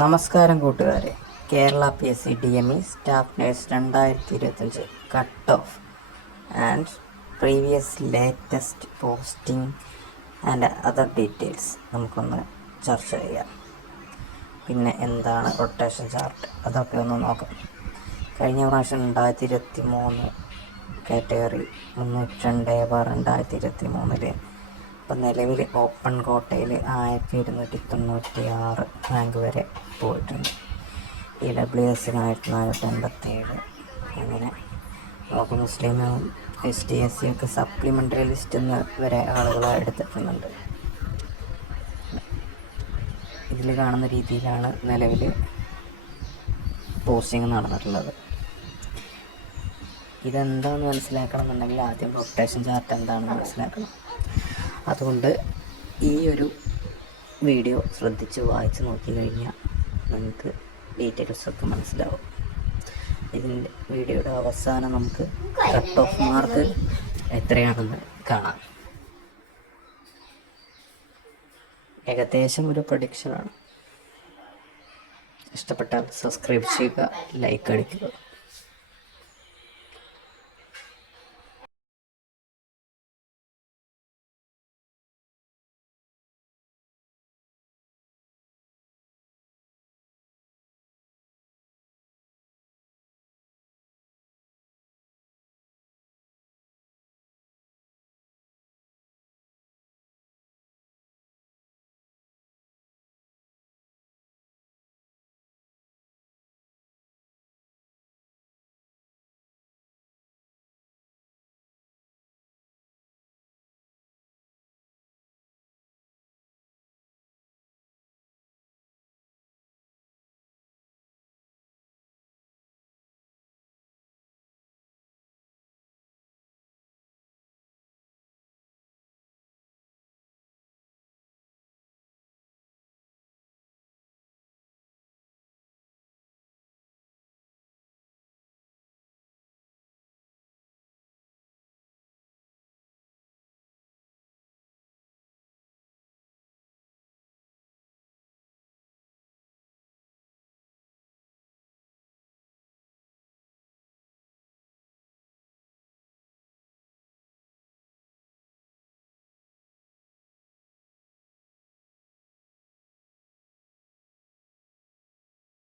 നമസ്കാരം കൂട്ടുകാരെ. Kerala PSC DME staff nurse 2025 cut off and previous latest posting and other details നമുക്കൊന്ന് ചർച്ച ചെയ്യാം. പിന്നെ എന്താണ് റൊട്ടേഷൻ ചാർട്ട്, അതൊക്കെ ഒന്ന് നോക്കാം. കഴിഞ്ഞ പ്രാവശ്യം 2023 കാറ്റഗറി 302/2023 ഇപ്പം നിലവിൽ ഓപ്പൺ കോട്ടയിൽ 1296 റാങ്ക് വരെ പോയിട്ടുണ്ട്. EWS 1487. അങ്ങനെ മുസ്ലിമും ST/SC ഒക്കെ സപ്ലിമെൻ്ററി ലിസ്റ്റിൽ നിന്ന് വരെ ആളുകളെ എടുത്തിട്ടുന്നുണ്ട്. ഇതിൽ കാണുന്ന രീതിയിലാണ് നിലവിൽ പോസ്റ്റിംഗ് നടന്നിട്ടുള്ളത്. ഇതെന്താണെന്ന് മനസ്സിലാക്കണം എന്നുണ്ടെങ്കിൽ ആദ്യം റൊട്ടേഷൻ ചാർട്ട് എന്താണെന്ന് മനസ്സിലാക്കണം. അതുകൊണ്ട് ഈ ഒരു വീഡിയോ ശ്രദ്ധിച്ച് വായിച്ച് നോക്കി കഴിഞ്ഞാൽ നമുക്ക് ഡീറ്റെയിൽസൊക്കെ മനസ്സിലാവും. ഇതിൻ്റെ വീഡിയോയുടെ അവസാനം നമുക്ക് കട്ട് ഓഫ് മാർക്ക് എത്രയാണെന്ന് കാണാം. ഏകദേശം ഒരു പ്രഡിക്ഷനാണ്. ഇഷ്ടപ്പെട്ടാൽ സബ്സ്ക്രൈബ് ചെയ്യുക, ലൈക്ക് അടിക്കുക.